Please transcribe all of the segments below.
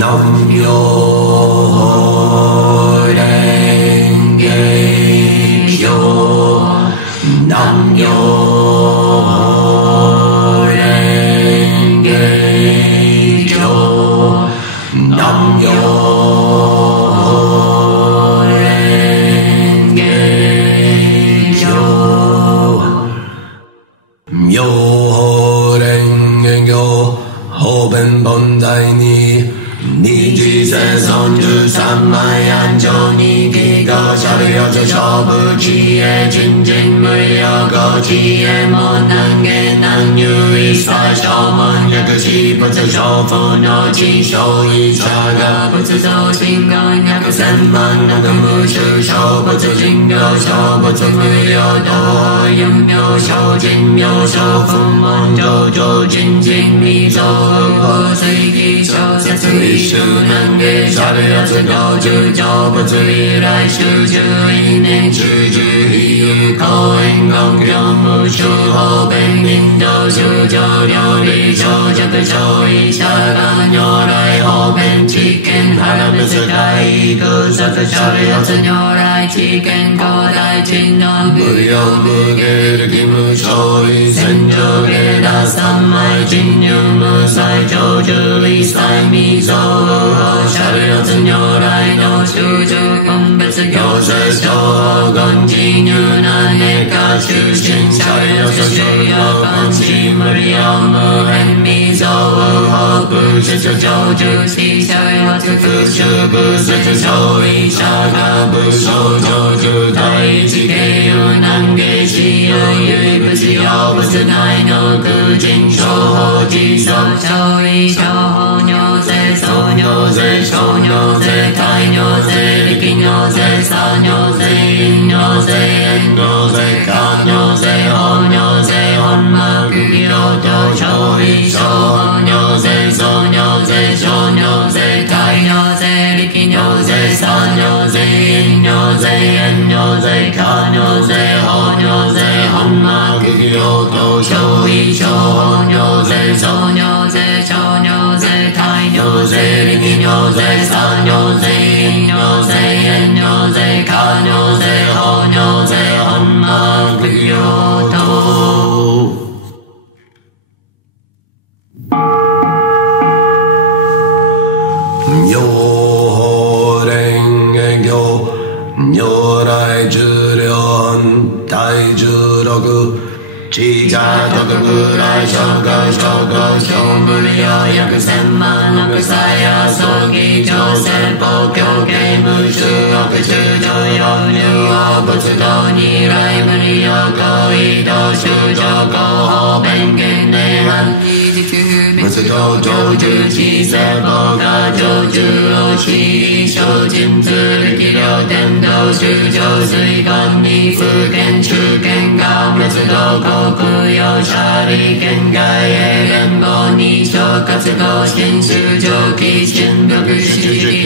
Nam Myo Renge Kyo. Nam Myo Renge Kyo. Nam Myo Renge Kyo. Myo Renge Kyo. Hoben Bondai Ni Ni ji se son ju san mai an jo ni ki go shari yo ju shou bu chi e jin jin mu yo go chi e mo nan ge nan yu i sa shou mon yu ge chi bu zi shou fu no chi shou i sha ga bu zi zhou xin go nya ge sen man na ge mu shu shou bu zi jin go shou bu zi mu yo do yum yo shou jin yo shou fu mon zhou zhou jin jin mi zhou hu zui ki shou se zui shu nan ge sha de ya zhe gao zhu jiao bu zui yi rai shu zhu yi nen zhu zhu yi yu kou en gong jiao mu shu hou ben yin dou zhu jiao liao li shou jia ge shou yi sha ga niao rai hou ben chi ken ha la bu zhe dai yi gu sa zhe sha de ya zhe niao rai chi ken kou dai jin no gu you bu ge de ki mu shou yi sen zhou ge da san mai jin yu mu sai zhou zhu li sai mi zhou ho sha de ya zhe niao rai no shu zhu gong bu zhe you zhe zhou ho gong ji nu na ne ka shu xin sha de ya zhe xu yo gong ji mu liao mu ren mi zhou ho bu zhe zhe zhou zhu xi sha de ya zhe fu shu bu zhe zhe zhou yi sha ga bu shou zhou zhu dai ji ge yu nan ge xi yo yu bu zhi yao bu zhe nai no gu jin shou ho ji shou shou yi shou ho niao zhe shou niao zhe shou niao zhe tai niao zhe li ki niao zhe sa niao zhe yin niao zhe en niao zhe ka niao zhe ho niao zhe hon ma gu yo do shou yi shou ho niao zhe shou niao zhe shou niao zhe tai niao zhe li ki niao zhe sa niao zhe yin niao zhe en niao zhe ka niao zhe ho niao zhe hon ma gu yo do shou yi shou ho niao zhe shou niao zhe shou niao zhe tai niao zhe li ki niao zhe sa niao zhe yin niao zhe en niao zhe ka niao zhe ho niao zhe hon ma gu yo do. Myo Renge Kyo. Nyo rai zhi lian dai zhi ro gu chi jia de ge bu rai shou ge shou mu liao ya ge sen man na ge sai ya so gi jiao sen bo qiu ge mu shu o ge zhi jiao yao liu o bu zhi dou ni rai mu liao go yi dou shu jiao go ho ben gen ne han bu zhi dou zhou zhu qi se bo ga zhou zhu o qi shou jin zi li ki liao den dou shu jiao zui gan ni fu gen chu gen ga mu zhi dou go gu yo sha li gen ga ye ren go ni shou ga zhi go xin shu jiao qi xin bu gu shi ji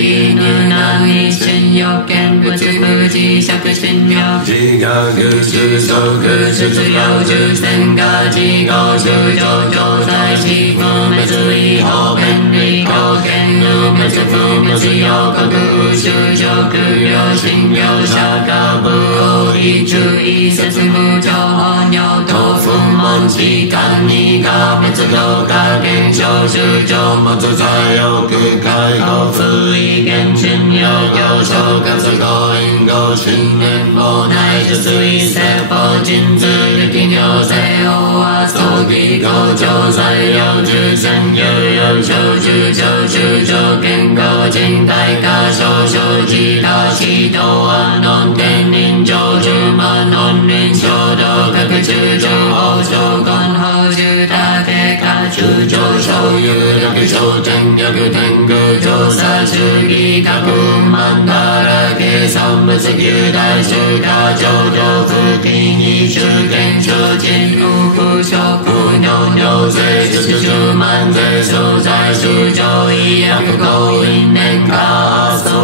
nu na ni xin yo gen bu zhi bu ji sha ge xin miao ji ga gu zhi shou gu zhi zhi liao zhu sen ga ji go shu jiao jiao zai qi fu me zhi li ho ben li go gen nu me zhi fu me zhi yo ga gu shu jiao gu yo xin yo sha ga bu o yi chu yi se zhi mu jiao ho niao do fu mon qi gan ni ga me zhi go ga gen xiao shu jiao mo zhi zai yo gu kai go fu yi gen xin yo yo shou ga zhi go yin go xin yen mo nai zhi zui se bo jin zi li ki niao zhe o a so gi go jiao zai yo zhi zhen yo yo shou zhu zhou zhu zhou gen go jin dai ga shou shou ji da xi dou a non ten nin zhou zhu ma non nin shou dou ge ge zhu zhou ho shou gon ho zhu da de ga zhu zhou shou yu ya ge shou zhen ya ge ten ge zhou sa shu gi ga gu man da ra ge sam me zi yu dai shu da zhou dou fu ti ni shu gen shu jin u fu shou fu niao niao zhe zhu zhu man zhe shou zai shu zhou yi ya ge go yin nen ga so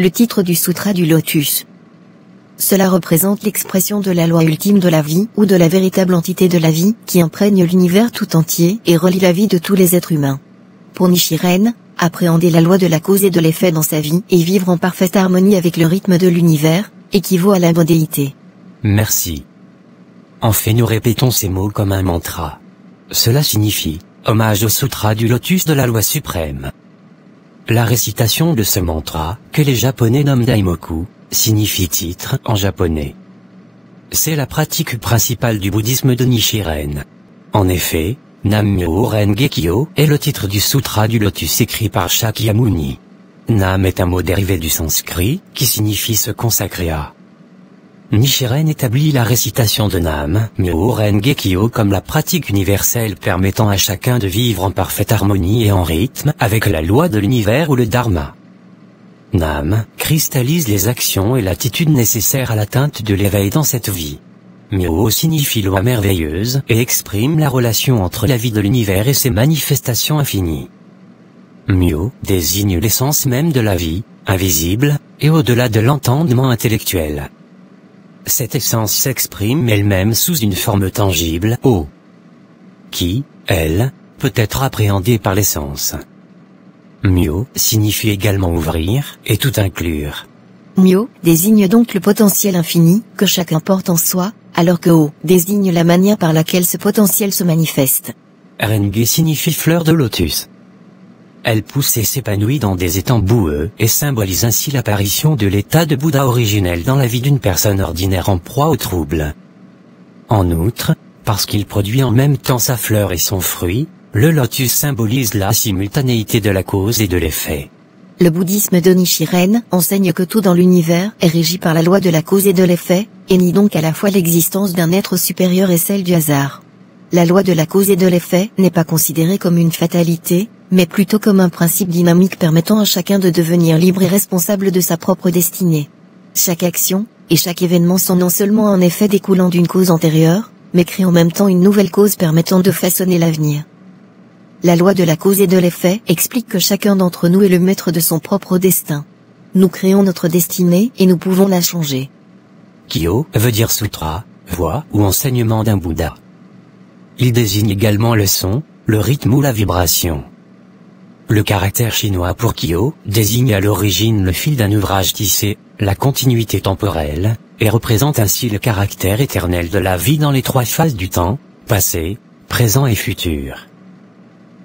le titre du Sutra du Lotus. Cela représente l'expression de la loi ultime de la vie ou de la véritable entité de la vie qui imprègne l'univers tout entier et relie la vie de tous les êtres humains. Pour Nichiren, appréhender la loi de la cause et de l'effet dans sa vie et vivre en parfaite harmonie avec le rythme de l'univers, équivaut à la modéité. Merci. En fait, nous répétons ces mots comme un mantra. Cela signifie hommage au Sutra du Lotus de la loi suprême. La récitation de ce mantra, que les Japonais nomment Daimoku, signifie titre en japonais. C'est la pratique principale du bouddhisme de Nichiren. En effet, Nammyo Renge Kyo est le titre du Sutra du Lotus écrit par Shakyamuni. Nam est un mot dérivé du sanskrit, qui signifie se consacrer à. Nichiren établit la récitation de Nammyo Renge Kyo comme la pratique universelle permettant à chacun de vivre en parfaite harmonie et en rythme avec la loi de l'univers ou le dharma. Nam cristallise les actions et l'attitude nécessaires à l'atteinte de l'éveil dans cette vie. Myo signifie loi merveilleuse et exprime la relation entre la vie de l'univers et ses manifestations infinies. Myo désigne l'essence même de la vie, invisible, et au-delà de l'entendement intellectuel. Cette essence s'exprime elle-même sous une forme tangible, O, qui, elle, peut être appréhendée par l'essence. Myo signifie également ouvrir et tout inclure. Myo désigne donc le potentiel infini que chacun porte en soi, alors que O désigne la manière par laquelle ce potentiel se manifeste. Renge signifie fleur de lotus. Elle pousse et s'épanouit dans des étangs boueux et symbolise ainsi l'apparition de l'état de Bouddha originel dans la vie d'une personne ordinaire en proie aux troubles. En outre, parce qu'il produit en même temps sa fleur et son fruit, le lotus symbolise la simultanéité de la cause et de l'effet. Le bouddhisme de Nichiren enseigne que tout dans l'univers est régi par la loi de la cause et de l'effet, et nie donc à la fois l'existence d'un être supérieur et celle du hasard. La loi de la cause et de l'effet n'est pas considérée comme une fatalité, mais plutôt comme un principe dynamique permettant à chacun de devenir libre et responsable de sa propre destinée. Chaque action, et chaque événement sont non seulement un effet découlant d'une cause antérieure, mais créent en même temps une nouvelle cause permettant de façonner l'avenir. La loi de la cause et de l'effet explique que chacun d'entre nous est le maître de son propre destin. Nous créons notre destinée et nous pouvons la changer. Kyo veut dire sutra, voie ou enseignement d'un Bouddha. Il désigne également le son, le rythme ou la vibration. Le caractère chinois pour Kyo désigne à l'origine le fil d'un ouvrage tissé, la continuité temporelle, et représente ainsi le caractère éternel de la vie dans les trois phases du temps, passé, présent et futur.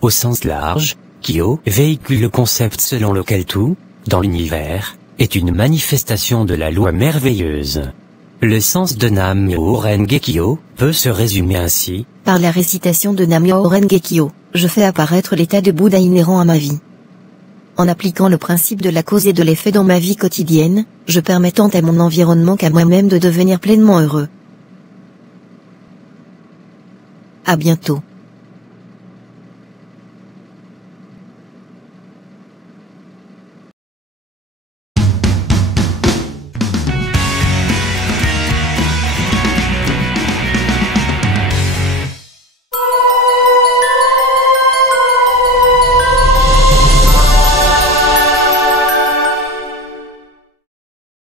Au sens large, Kyo véhicule le concept selon lequel tout, dans l'univers, est une manifestation de la loi merveilleuse. Le sens de Nammyo Renge Kyo peut se résumer ainsi. Par la récitation de Nammyo Renge Kyo, je fais apparaître l'état de Bouddha inhérent à ma vie. En appliquant le principe de la cause et de l'effet dans ma vie quotidienne, je permets tant à mon environnement qu'à moi-même de devenir pleinement heureux. À bientôt.